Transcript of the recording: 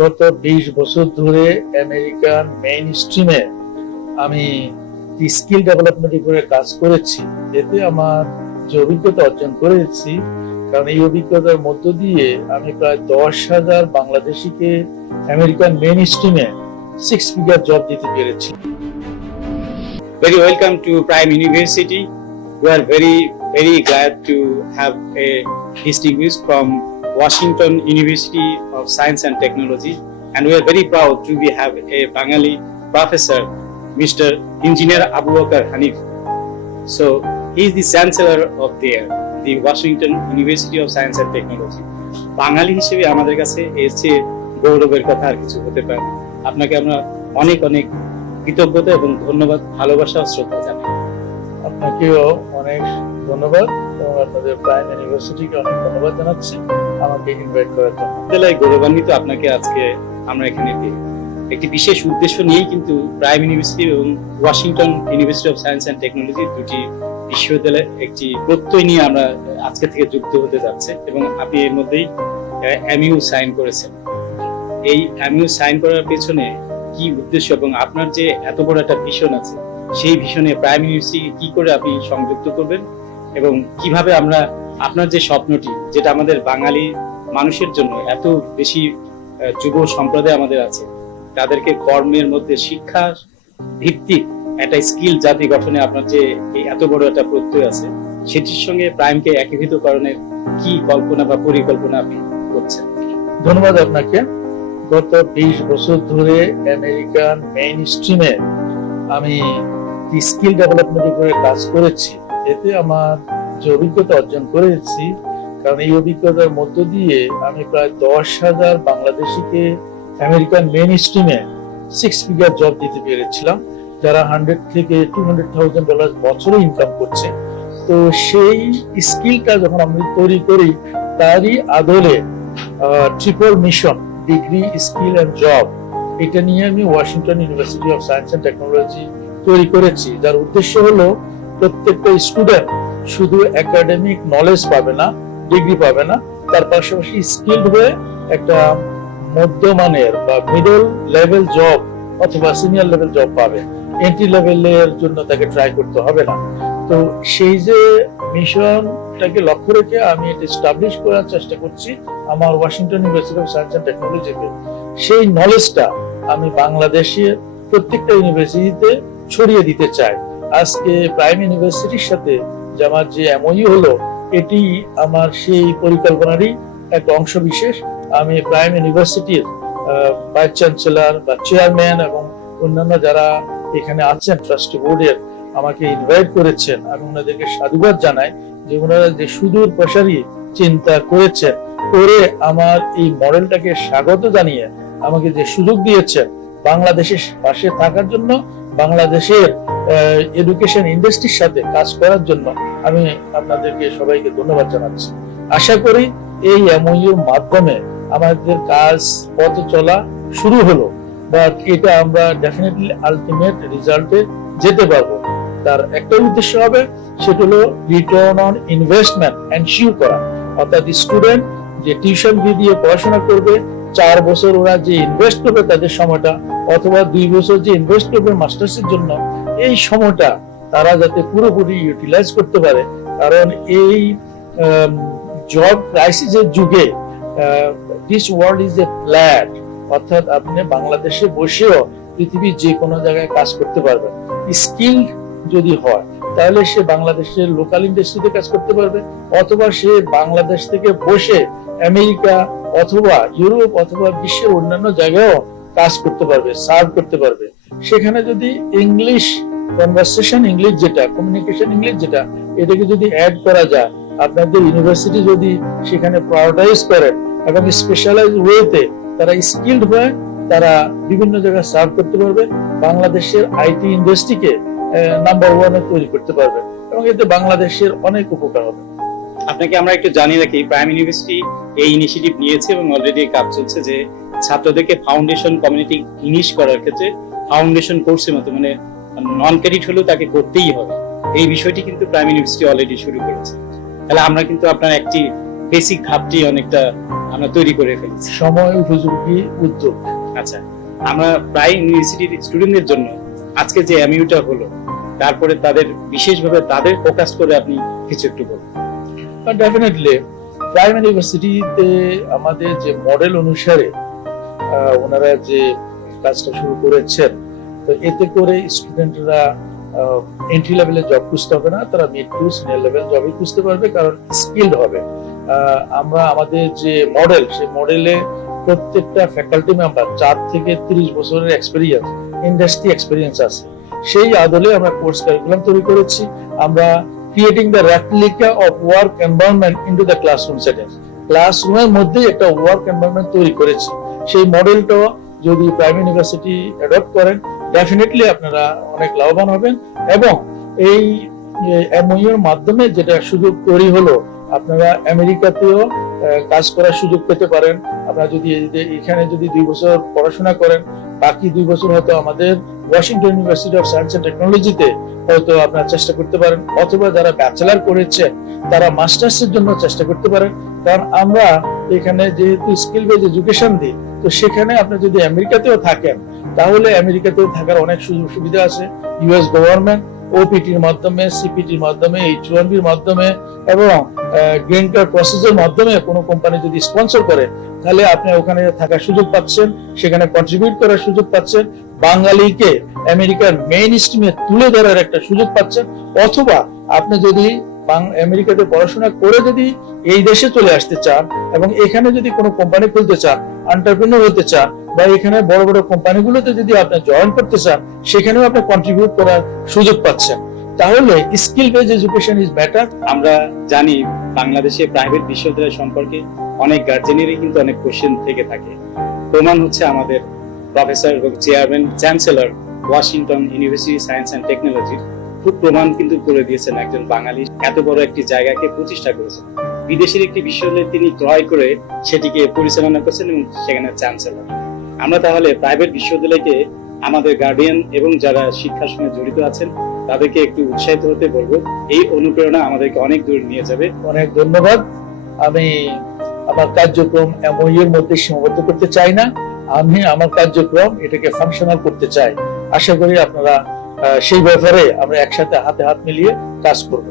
গত 20 বছর ধরে আমেরিকান মেইন স্ট্রিমে আমি স্কিল ডেভেলপমেন্ট করে কাজ করেছি। এতে আমার যে অভিজ্ঞতা অর্জন করেছি, কারণ এই অভিজ্ঞতার মধ্য দিয়ে আমি প্রায় 10,000 বাংলাদেশিকে আমেরিকান মেইন স্ট্রিমে 6 ফিগার জব দিতে পেরেছি। Very welcome to Prime University. We are very glad to have a distinguished from Washington University of Science and Technology, and we are very proud to have a Bengali professor, Mr. Engineer Abu Bakar Hanif. So he is the chancellor of the Washington University of Science and Technology. বাঙালি হিসেবে আমাদের কাছে এর চেয়ে গৌরবের কথা আর কিছু হতে পারে না। আপনাকে আমরা অনেক অনেক কৃতজ্ঞতা এবং ধন্যবাদ, ভালোবাসা ও শ্রদ্ধা জানাই। আপনাকেও অনেক ধন্যবাদ এবং আপনাদের প্রাইম ইউনিভার্সিটিকে অনেক ধন্যবাদ জানাচ্ছি আমাকে ইনভাইট করার জন্য। বিশ্ববিদ্যালয়ে গৌরবান্বিত আপনাকে আজকে আমরা এখানে একটি বিশেষ উদ্দেশ্য নিয়েই কিন্তু প্রাইম ইউনিভার্সিটি এবং Washington university of science and technology দুটি বিশ্ববিদ্যালয়ে একটি প্রত্যয় নিয়ে আমরা আজকে থেকে যুক্ত হতে যাচ্ছে এবং আপনি এর মধ্যেই এমইউ সাইন করেছেন। এই এমইউ সাইন করার পেছনে কি উদ্দেশ্য এবং আপনার যে এত বড় একটা ভিশন আছে, সেই ভিশনে প্রাইম ইউনিভার্সিটি কি করে আপনি সংযুক্ত করবেন এবং কিভাবে আমরা আপনার যে স্বপ্নটি, যেটা আমাদের বাঙালি মানুষের জন্য এত বেশি যুব সম্প্রদায় আমাদের আছে, তাদেরকে কর্মের মধ্যে শিক্ষা ভিত্তিক একটা স্কিল জাতি গঠনে আপনার যে এই এত বড় একটা প্রত্যয় আছে, সেটির সঙ্গে প্রাইমকে একীভূতকরণের কি কল্পনা বা পরিকল্পনা আপনি করছেন? ধন্যবাদ আপনাকে। গত 20 বছর ধরে আমেরিকান মেইন স্ট্রিমে আমি স্কিল ডেভেলপমেন্ট করে কাজ করেছি। এতে আমার যে অভিজ্ঞতা অর্জন করেছি, কারণ এই অভিজ্ঞতার মধ্য দিয়ে আমি প্রায় 10,000 বাংলাদেশিকে আমেরিকান মেইন স্ট্রিমে 6 ফিগার জব দিতে পেরেছিলাম, যারা $100 থেকে $200,000 বছরে ইনকাম করছে। তো সেই স্কিলটা যখন আমরা তৈরি করি, তারই আদলে triple mission degree, skill and job, এটা নিয়ে আমি Washington university of science and technology তৈরি করেছি, যার উদ্দেশ্য হলো প্রত্যেকটা স্টুডেন্ট শুধু একাডেমিক নলেজ পাবে না, ডিগ্রি পাবে না, তার পাশাপাশি স্কিলড হয়ে একটা মধ্যমানের বা মিডল লেভেল জব অথবা সিনিয়র লেভেল জব পাবে। এন্ট্রি লেভেলের জন্য তাকে ট্রাই করতে হবে না। তো সেই যে মিশনটাকে লক্ষ্য রেখে আমি এটা এস্টাবলিশ করার চেষ্টা করছি আমার Washington university of science and টেকনোলজিতে। সেই নলেজটা আমি বাংলাদেশের প্রত্যেকটা ইউনিভার্সিটিতে ছড়িয়ে দিতে চাই। আজকে প্রাইম ইউনিভার্সিটির সাথে যে আমার যে এমওইউ হলো, এটি আমার সেই পরিকল্পনারই এক অংশ বিশেষ। আমি প্রাইম ইউনিভার্সিটির ভাইস চ্যান্সেলর বা চেয়ারম্যান এবং অন্যান্য যারা এখানে আছেন ট্রাস্টি বোর্ডের, আমাকে ইনভাইট করেছেন। আমি ওনাদেরকে সাধুবাদ জানাই যে ওনারা যে সুদূর প্রসারী চিন্তা করেছেন, করে আমার এই মডেলটাকে স্বাগত জানিয়ে আমাকে যে সুযোগ দিয়েছেন বাংলাদেশের পাশে থাকার জন্য, বাংলাদেশের এডুকেশন ইন্ডাস্ট্রির সাথে কাজ করার জন্য আমি আপনাদেরকে সবাইকে ধন্যবাদ জানাচ্ছি। আশা করি এই এমওইউর মাধ্যমে আমাদের কাজ পথ চলা শুরু হলো, বাট এটা আমরা ডেফিনেটলি আলটিমেট রেজাল্টে যেতে পারবো। তার একটা উদ্দেশ্য হবে, সেটা হলো রিটার্ন অন ইনভেস্টমেন্ট এনশিওর করা। অর্থাৎ স্টুডেন্ট যে টিউশন ফি দিয়ে পড়াশোনা করবে, 4 বছর ওরা যে ইনভেস্ট করবে তাদের সময়টা, অথবা 2 বছর যে ইনভেস্ট করবে মাস্টার্সের জন্য, এই সময়টা তারা যাতে পুরোপুরি ইউটিলাইজ করতে পারে। কারণ এই জব ক্রাইসিসের যুগে this world is a flat, অর্থাৎ আপনি বাংলাদেশে বসেও পৃথিবীর যে কোনো জায়গায় কাজ করতে পারবেন। স্কিল যদি হয় তাহলে সে বাংলাদেশের লোকাল ইন্ডাস্ট্রিতে কাজ করতে পারবে, অথবা সে বাংলাদেশ থেকে বসে আমেরিকা অথবা ইউরোপ অথবা বিশ্বের অন্যান্য জায়গায়ও কাজ করতে পারবে, সার্ভ করতে পারবে। সেখানে যদি ইংলিশ কনভারসেশন ইংলিশ যেটা, কমিউনিকেশন ইংলিশ যেটা, এটাকে যদি অ্যাড করা যায়, আপনাদের ইউনিভার্সিটি যদি সেখানে প্রায়োরিটাইজ করে এবং স্পেশালাইজ ওয়েতে তারা স্কিলড হয়ে তারা বিভিন্ন জায়গায় সার্ভ করতে পারবে, বাংলাদেশের আইটি ইন্ডাস্ট্রিকে নাম্বার 1-এ তৈরি করতে পারবে এবং এতে বাংলাদেশের অনেক উপকার হবে। আপনাকে আমরা একটু জানিয়ে রাখি, প্রাইম ইউনিভার্সিটি এই ইনিশিয়েটিভ নিয়েছে এবং অলরেডি কাজ চলছে যে ছাত্রদেরকে ফাউন্ডেশন কমিউনিটি ইনিশ করার ক্ষেত্রে ফাউন্ডেশন কোর্সের মতো, মানে নন ক্রেডিট হলেও তাকে করতেই হবে, এই বিষয়টি কিন্তু প্রাইম ইউনিভার্সিটি অলরেডি শুরু করেছে। তাহলে আমরা কিন্তু আপনার একটি বেসিক ঘাটতি অনেকটা আমরা তৈরি করে ফেলেছি। সময় উপযোগী উদ্যোগ। আচ্ছা, আমরা প্রায় ইউনিভার্সিটির স্টুডেন্টদের জন্য আজকে যে এমইউটা হলো, তারপরে তাদের বিশেষভাবে তাদের ফোকাস করে আপনি কিছু একটু বলুন। ডেফিনেটলি প্রাইম ইউনিভার্সিটিতে আমাদের যে মডেল অনুসারে ওনারা যে কাজটা শুরু করেছেন, তো এতে করে স্টুডেন্টরা এন্ট্রি লেভেলে জব খুঁজতে হবে না, তারা মিড টু সিনিয়র লেভেল জবই খুঁজতে পারবে, কারণ স্কিলড হবে। আমরা আমাদের যে মডেল, সেই মডেলে প্রত্যেকটা ফ্যাকাল্টি মেম্বার 4 থেকে 30 বছরের এক্সপেরিয়েন্স, ইন্ডাস্ট্রি এক্সপেরিয়েন্স আছে। সেই আদলে আমরা কোর্স কারিকুলাম তৈরি করেছি। আমরা creating the replica of work environment into the classroom settings, ক্লাসরুমের মধ্যে একটা ওয়ার্ক এনভায়রনমেন্ট তৈরি করেছি। সেই মডেলটা যদি প্রাইম ইউনিভার্সিটি অ্যাডপ্ট করেন, ডেফিনেটলি আপনারা অনেক লাভবান হবেন। এবং এই এমওইউ এর মাধ্যমে যেটা সুযোগ তৈরি হলো, আপনারা আমেরিকাতেও কাজ করার সুযোগ পেতে পারেন। আপনারা যদি এখানে যদি 2 বছর পড়াশোনা করেন, বাকি 2 বছর হয়তো আমাদের Washington university of science and টেকনোলজিতে হয়তো আপনারা চেষ্টা করতে পারেন, অথবা যারা ব্যাচেলার করেছেন তারা মাস্টার্স এর জন্য চেষ্টা করতে পারেন। কারণ আমরা এখানে যেহেতু স্কিল বেজ এডুকেশন দিই, তো সেখানে আপনি যদি আমেরিকাতেও থাকেন, তাহলে আমেরিকাতেও থাকার অনেক সুযোগ সুবিধা আছে। ইউএস গভর্নমেন্ট ওপিটির মাধ্যমে, সিপিটির মাধ্যমে, H1Bর মাধ্যমে এবং গ্রিন কার্ড প্রসেসের মাধ্যমে কোনো কোম্পানি যদি স্পন্সর করে, তাহলে আপনি ওখানে থাকার সুযোগ পাচ্ছেন, সেখানে কন্ট্রিবিউট করার সুযোগ পাচ্ছেন, বাঙালিকে আমেরিকার মেইন স্ট্রিমে তুলে ধরার একটা সুযোগ পাচ্ছেন। অথবা আপনি যদি আমেরিকাতে পড়াশোনা করে যদি এই দেশে চলে আসতে চান এবং এখানে যদি কোনো কোম্পানি খুলতে চান, এন্টারপ্রেনিউর হতে চান, বা এখানে বড় বড় কোম্পানিগুলোতে যদি আপনি জয়েন করতে চান, সেখানেও আপনি কন্ট্রিবিউট করার সুযোগ পাচ্ছেন। তাহলে skill base education is better. আমরা জানি বাংলাদেশে প্রাইভেট বিশ্ববিদ্যালয় সম্পর্কে অনেক গার্জেনেরই কিন্তু অনেক কোশ্চেন থেকে থাকে। প্রমাণ হচ্ছে আমাদের প্রফেসর এবং chairman chancellor Washington university science and টেকনোলজির খুব প্রমাণ কিন্তু করে দিয়েছেন, একজন বাঙালি এত বড় একটি জায়গাকে প্রতিষ্ঠা করেছেন। বিদেশের একটি বিশ্ববিদ্যালয় তিনি ক্রয় করে সেটিকে পরিচালনা করছেন এবং সেখানে চ্যান্সেলর। আমরা তাহলে প্রাইভেট বিশ্ববিদ্যালয়কে আমাদের গার্ডিয়ান এবং যারা শিক্ষার সঙ্গে জড়িত আছেন তাদেরকে একটু উৎসাহিত হতে বলবো। এই অনুপ্রেরণা আমাদেরকে অনেক দূর নিয়ে যাবে। অনেক ধন্যবাদ। আমি আমার কার্যক্রম এমওইউ এর মধ্যে সীমাবদ্ধ করতে চাই না, আমি আমার কার্যক্রম এটাকে ফাংশনাল করতে চাই। আশা করি আপনারা সেই ব্যাপারে আমরা একসাথে হাতে হাত মিলিয়ে কাজ করব।